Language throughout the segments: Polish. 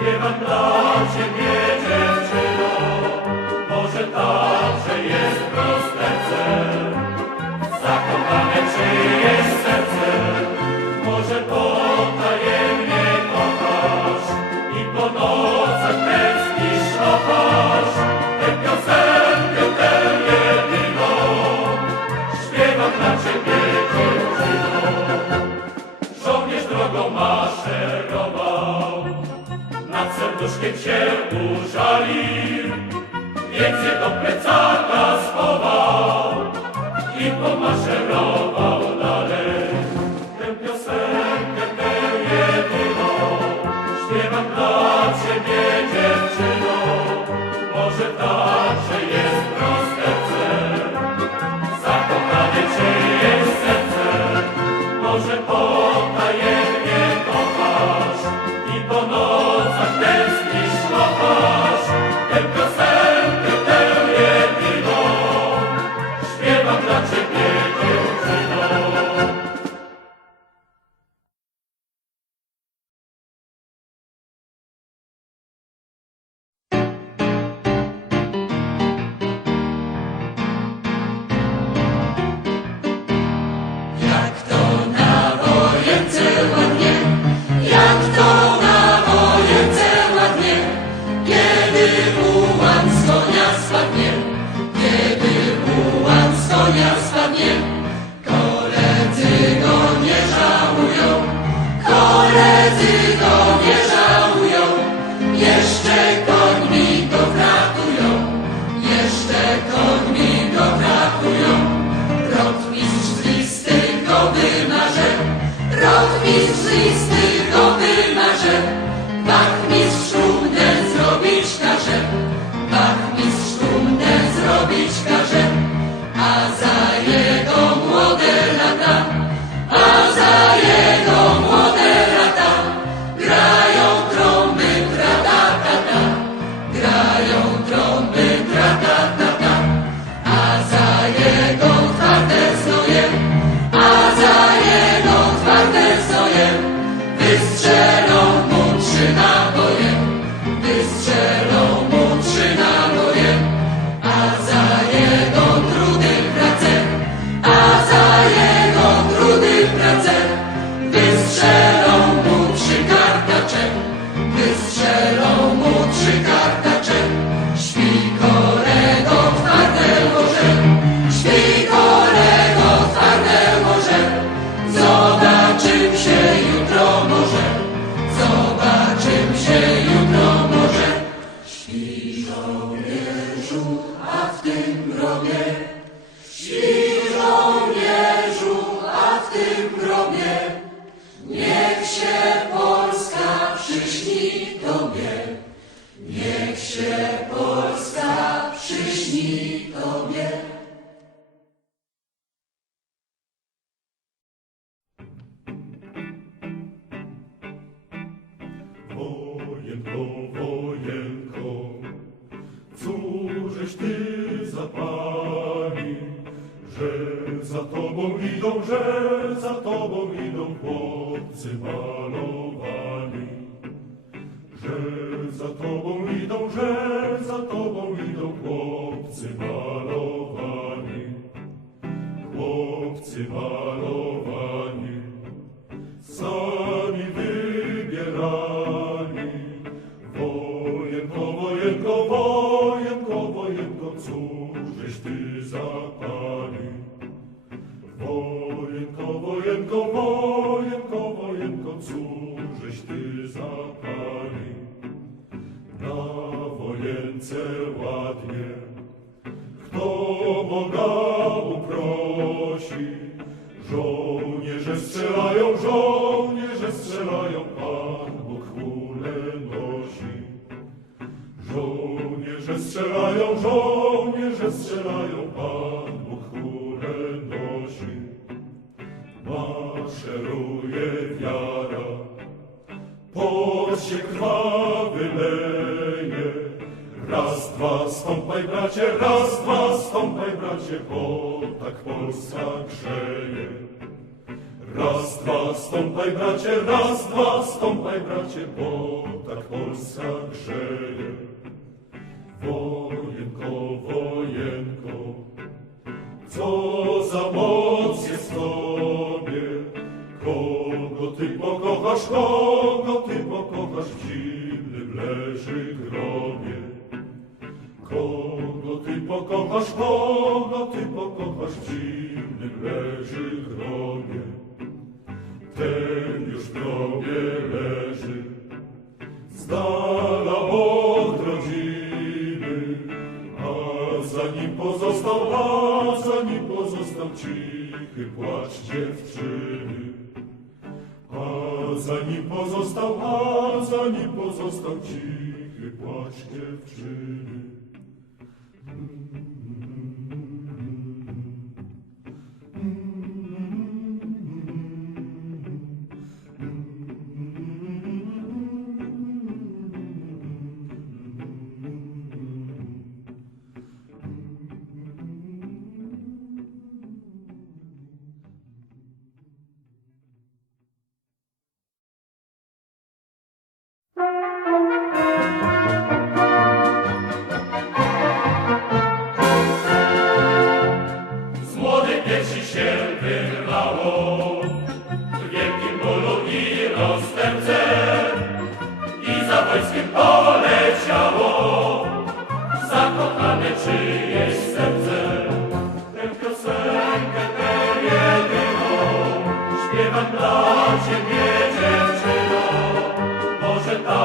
Śpiewam dla Ciebie. serduszkiem się użalił, więc je do plecaka. Kiedy ułam z konia spadnie wojenko, wojenko, cóżeś ty za pani, że za tobą idą, że za tobą idą chłopcy malowani, że za tobą idą, że za tobą idą chłopcy malowani, chłopcy malowani. Bojenko, Bojenko, Bojenko, cóżeś ty za pani? Na wojence ładnie, kto Boga uprosi? Żołnierze strzelają, żołnierze strzelają, Pan Bóg kulę nosi. Żołnierze strzelają, żołnierze strzelają, Pan się krwa wyleje. Raz, dwa, stąpaj bracie, raz, dwa, stąpaj bracie, bo tak Polska grzeje. Raz, dwa, stąpaj bracie, raz, dwa, stąpaj bracie, bo tak Polska grzeje. Wojenko, wojenko, co za moc jest tobie, kogo ty pokochasz, kogo ty nasz zimnym leży grobie. Kogo ty pokochasz, kogo ty pokochasz, w zimnym leży grobie. Ten już w grobie leży, z dala od rodziny, a za nim pozostał, a za nim pozostał cichy płacz cichy płacz dziewczyny.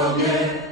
Tobie